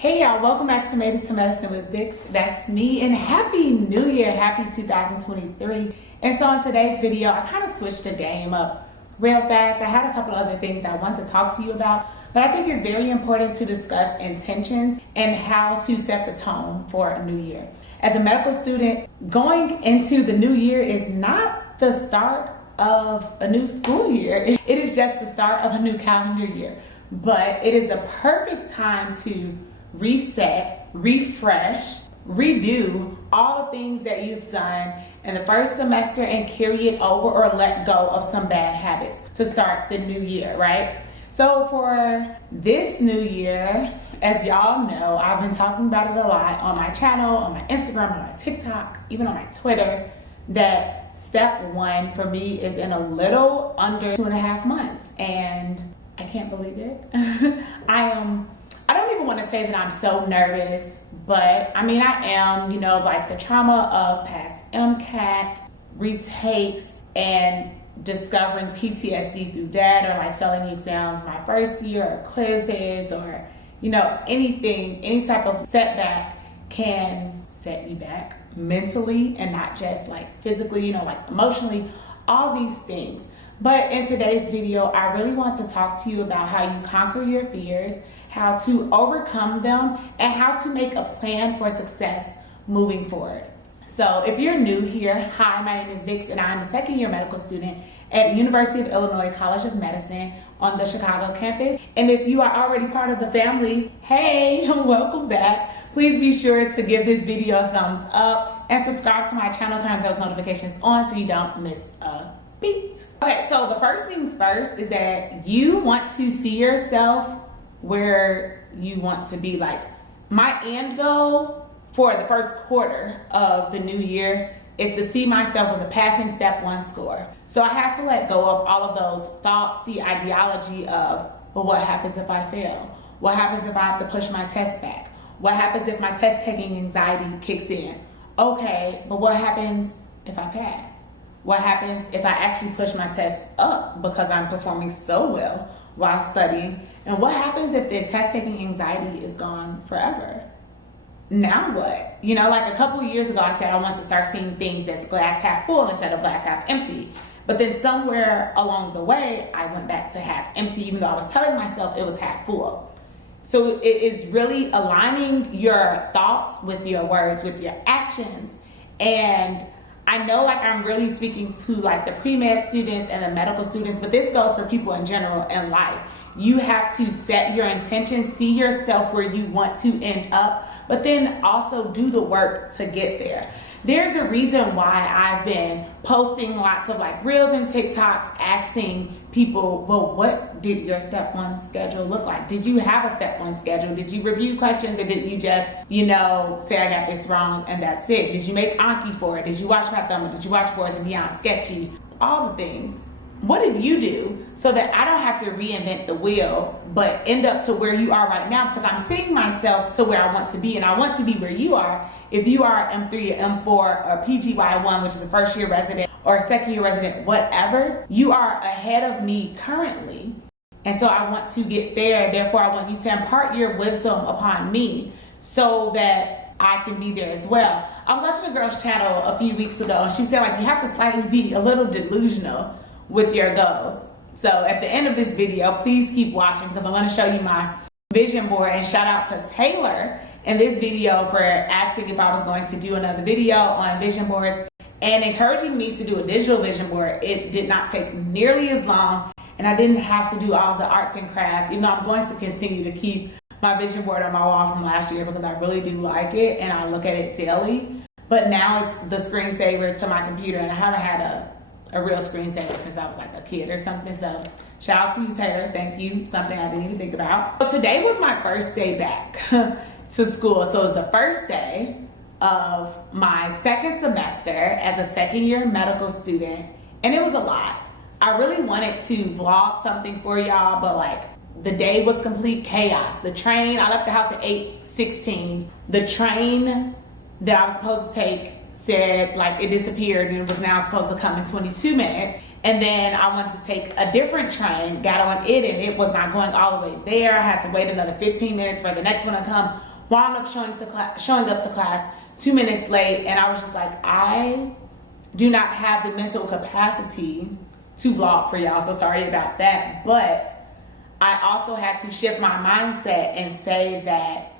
Hey y'all, welcome back to Made It to Medicine with Vix. That's me, and happy new year, happy 2023. And so in today's video, I kind of switched the game up real fast. I had a couple of other things I want to talk to you about, but I think it's very important to discuss intentions and how to set the tone for a new year. As a medical student, going into the new year is not the start of a new school year. It is just the start of a new calendar year, but it is a perfect time to reset, refresh, redo all the things that you've done in the first semester and carry it over or let go of some bad habits to start the new year, right? So for this new year, as y'all know, I've been talking about it a lot on my channel, on my Instagram, on my TikTok, even on my Twitter, that step one for me is in a little under 2.5 months, and I can't believe it. I don't even want to say that I'm so nervous, but I mean, I am, like the trauma of past MCAT, retakes, and discovering PTSD through that, or like failing the exams my first year, or quizzes, or, anything, any type of setback can set you back mentally and not just like physically, like emotionally, all these things. But in today's video, I really want to talk to you about how you conquer your fears, how to overcome them, and how to make a plan for success moving forward. So if you're new here, hi, my name is Vix, and I'm a second-year medical student at University of Illinois College of Medicine on the Chicago campus. And if you are already part of the family, hey, welcome back. Please be sure to give this video a thumbs up and subscribe to my channel, turn those notifications on so you don't miss a beat. Okay, so the first things first is that you want to see yourself where you want to be. Like, my end goal for the first quarter of the new year is to see myself with a passing step 1 score. So I had to let go of all of those thoughts, the ideology of, well, what happens if I fail? What happens if I have to push my test back? What happens if my test taking anxiety kicks in? Okay, but what happens if I pass? What happens if I actually push my test up because I'm performing so well while studying? And what happens if the test taking anxiety is gone forever? Now what? Like a couple of years ago, I said I want to start seeing things as glass half full instead of glass half empty. But then somewhere along the way, I went back to half empty, even though I was telling myself it was half full. So it is really aligning your thoughts with your words, with your actions. And I know like I'm really speaking to like the pre-med students and the medical students, but this goes for people in general in life. You have to set your intentions, see yourself where you want to end up, but then also do the work to get there. There's a reason why I've been posting lots of like reels and TikToks asking people, well, what did your step 1 schedule look like? Did you have a step 1 schedule? Did you review questions, or did you just, say I got this wrong and that's it? Did you make Anki for it? Did you watch Pat Thumber? Did you watch Boys and Beyond Sketchy? All the things. What did you do so that I don't have to reinvent the wheel, but end up to where you are right now? Because I'm seeing myself to where I want to be, and I want to be where you are. If you are M3 or M4 or PGY1, which is a first year resident, or a second year resident, whatever, you are ahead of me currently. And so I want to get there. Therefore, I want you to impart your wisdom upon me so that I can be there as well. I was watching a girl's channel a few weeks ago, and she said like you have to slightly be a little delusional with your goals. So at the end of this video, please keep watching because I'm going to show you my vision board. And shout out to Taylor in this video for asking if I was going to do another video on vision boards and encouraging me to do a digital vision board. It did not take nearly as long, and I didn't have to do all the arts and crafts, even though I'm going to continue to keep my vision board on my wall from last year because I really do like it and I look at it daily. But now it's the screensaver to my computer, and I haven't had a real screensaver since I was like a kid or something. So shout out to you, Taylor. Thank you. Something I didn't even think about. So today was my first day back to school. So it was the first day of my second semester as a second year medical student. And it was a lot. I really wanted to vlog something for y'all, but like the day was complete chaos. The train, I left the house at 8:16. The train that I was supposed to take said like it disappeared and it was now supposed to come in 22 minutes. And then I wanted to take a different train, got on it, and it was not going all the way there. I had to wait another 15 minutes for the next one to come. wound up showing up to class 2 minutes late, and I was just like, I do not have the mental capacity to vlog for y'all, so sorry about that. But I also had to shift my mindset and say that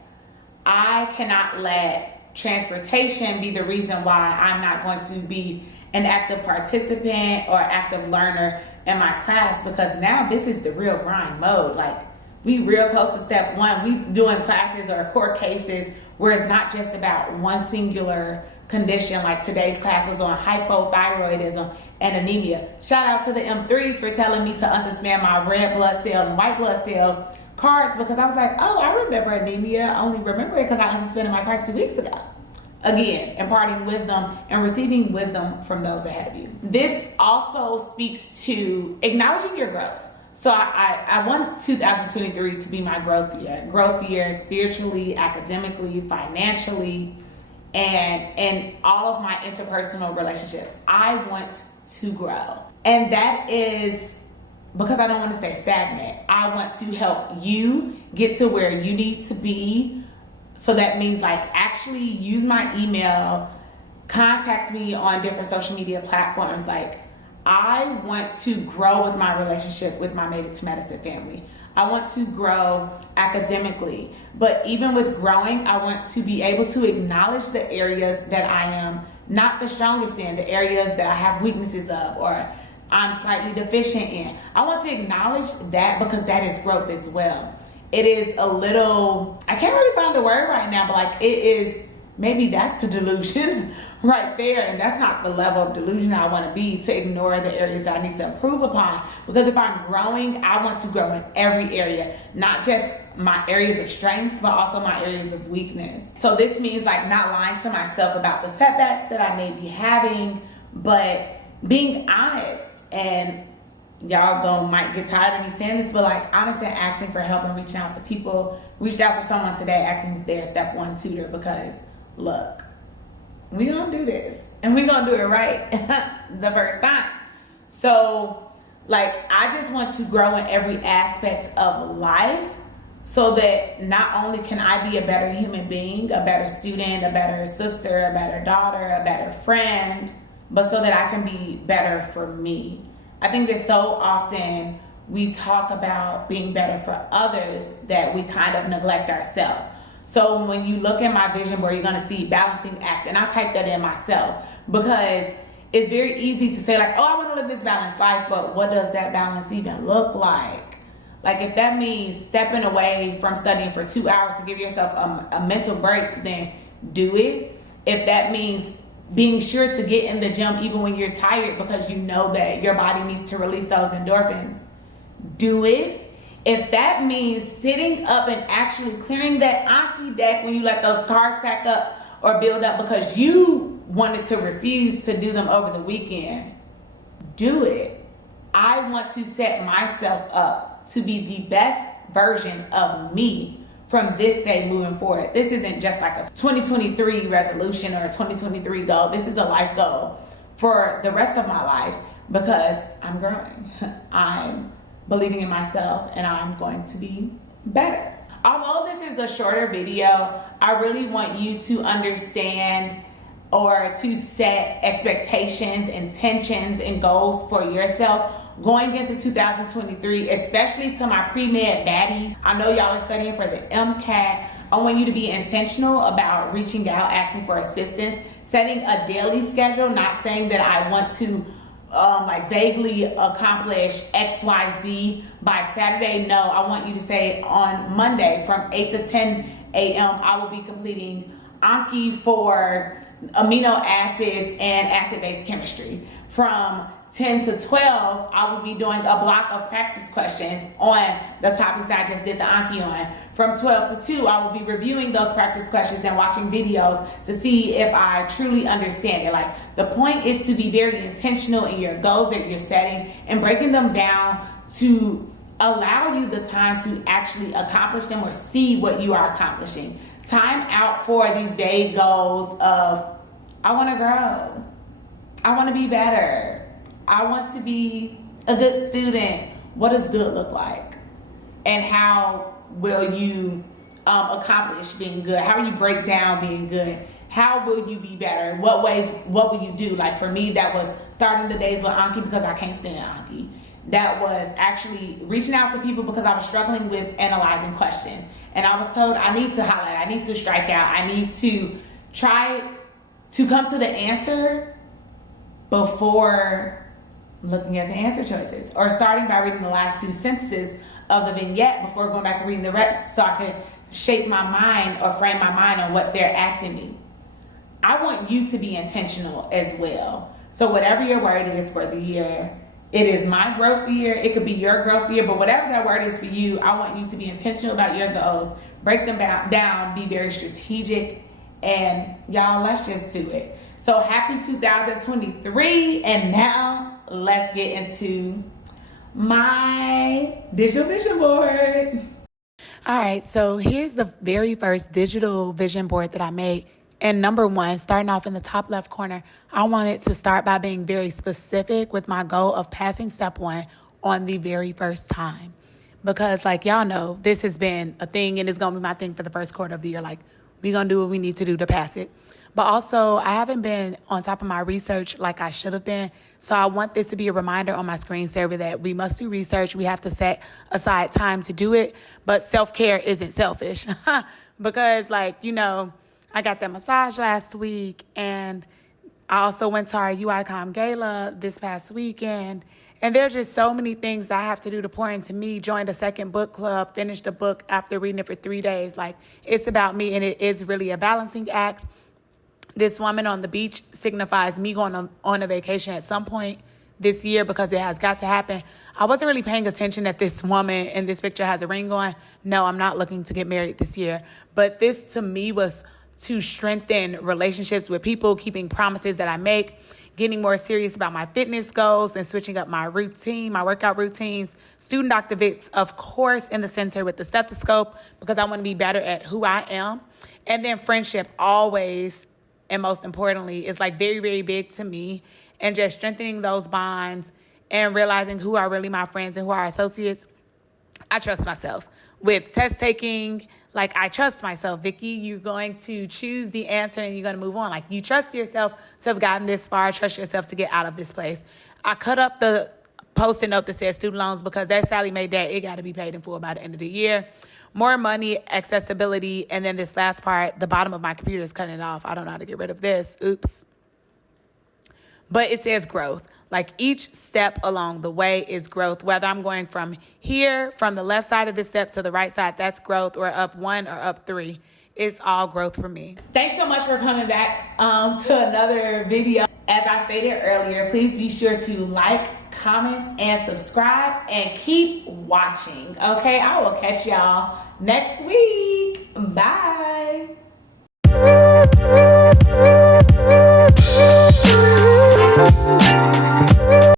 I cannot let transportation be the reason why I'm not going to be an active participant or active learner in my class, because now this is the real grind mode. Like, we real close to step one. We doing classes or court cases where it's not just about one singular condition. Like today's class was on hypothyroidism and anemia. Shout out to the M3s for telling me to unsuspend my red blood cell and white blood cell cards, because I was like, oh, I remember anemia. I only remember it because I unsuspended my cards 2 weeks ago. Again, imparting wisdom and receiving wisdom from those ahead of you. This also speaks to acknowledging your growth. So I want 2023 to be my growth year spiritually, academically, financially, and all of my interpersonal relationships. I want to grow. And that is because I don't want to stay stagnant. I want to help you get to where you need to be. So that means like actually use my email, contact me on different social media platforms. Like, I want to grow with my relationship with my Made It to Medicine family. I want to grow academically, but even with growing, I want to be able to acknowledge the areas that I am not the strongest in, the areas that I have weaknesses of, or I'm slightly deficient in. I want to acknowledge that, because that is growth as well. It is a little, I can't really find the word right now, but like it is, maybe that's the delusion right there. And that's not the level of delusion I want to be, to ignore the areas I need to improve upon. Because if I'm growing, I want to grow in every area, not just my areas of strengths, but also my areas of weakness. So this means like not lying to myself about the setbacks that I may be having, but being honest. And y'all might get tired of me saying this, but like honestly asking for help and reaching out to people. Reached out to someone today asking if they're a step 1 tutor, because look, we gonna do this and we gonna do it right the first time. So like, I just want to grow in every aspect of life, so that not only can I be a better human being, a better student, a better sister, a better daughter, a better friend, but so that I can be better for me. I think that so often we talk about being better for others that we kind of neglect ourselves. So when you look at my vision board, you're gonna see balancing act, and I type that in myself, because it's very easy to say like, oh, I wanna live this balanced life, but what does that balance even look like? Like, if that means stepping away from studying for 2 hours to give yourself a mental break, then do it. If that means being sure to get in the gym even when you're tired, because you know that your body needs to release those endorphins, do it. If that means sitting up and actually clearing that Anki deck when you let those cards pack up or build up because you wanted to refuse to do them over the weekend, do it. I want to set myself up to be the best version of me from this day moving forward. This isn't just like a 2023 resolution or a 2023 goal. This is a life goal for the rest of my life, because I'm growing. I'm believing in myself, and I'm going to be better. Although this is a shorter video, I really want you to understand or to set expectations, intentions, and goals for yourself going into 2023, especially to my pre-med baddies. I know y'all are studying for the MCAT. I want you to be intentional about reaching out, asking for assistance, setting a daily schedule, not saying that I want to like vaguely accomplish XYZ by Saturday. No, I want you to say on Monday from 8 to 10 a.m. I will be completing Anki for amino acids and acid-base chemistry. From 10 to 12, I will be doing a block of practice questions on the topics that I just did the Anki on. From 12 to 2, I will be reviewing those practice questions and watching videos to see if I truly understand it. Like, the point is to be very intentional in your goals that you're setting and breaking them down to allow you the time to actually accomplish them or see what you are accomplishing. Time out for these vague goals of, I want to grow, I want to be better, I want to be a good student. What does good look like? And how will you accomplish being good? How will you break down being good? How will you be better? What ways, what will you do? Like for me, that was starting the days with Anki because I can't stand Anki. That was actually reaching out to people because I was struggling with analyzing questions. And I was told I need to highlight, I need to strike out, I need to try to come to the answer before looking at the answer choices, or starting by reading the last two sentences of the vignette before going back and reading the rest so I could shape my mind or frame my mind on what they're asking me. I want you to be intentional as well. So whatever your word is for the year, it is my growth year, it could be your growth year, but whatever that word is for you, I want you to be intentional about your goals, break them down, be very strategic, and y'all, let's just do it. So happy 2023, and now let's get into my digital vision board. All right, so here's the very first digital vision board that I made. And number one, starting off in the top left corner, I wanted to start by being very specific with my goal of passing step one on the very first time. Because like y'all know, this has been a thing and it's going to be my thing for the first quarter of the year. Like, we're going to do what we need to do to pass it. But also, I haven't been on top of my research like I should have been. So I want this to be a reminder on my screensaver that we must do research. We have to set aside time to do it. But self-care isn't selfish. Because like, you know, I got that massage last week, and I also went to our UICOM gala this past weekend. And there's just so many things that I have to do to pour into me. Joined a second book club, finished a book after reading it for 3 days. Like, it's about me, and it is really a balancing act. This woman on the beach signifies me going on a vacation at some point this year because it has got to happen. I wasn't really paying attention that this woman in this picture has a ring on. No, I'm not looking to get married this year. But this to me was to strengthen relationships with people, keeping promises that I make, getting more serious about my fitness goals and switching up my routine, my workout routines. Student Dr. Vicks, of course, in the center with the stethoscope because I want to be better at who I am. And then friendship always, and most importantly, is like very, very big to me. And just strengthening those bonds and realizing who are really my friends and who are associates. I trust myself. With test taking, like, I trust myself, Vicky. You're going to choose the answer and you're going to move on. Like, you trust yourself to have gotten this far. Trust yourself to get out of this place. I cut up the Post-it note that says student loans because that Sally made that. It got to be paid in full by the end of the year. More money, accessibility, and then this last part, the bottom of my computer is cutting it off. I don't know how to get rid of this. Oops. But it says growth. Like, each step along the way is growth. Whether I'm going from here, from the left side of the step to the right side, that's growth, or up 1 or up 3. It's all growth for me. Thanks so much for coming back to another video. As I stated earlier, please be sure to like, comment, and subscribe, and keep watching. Okay, I will catch y'all next week. Bye.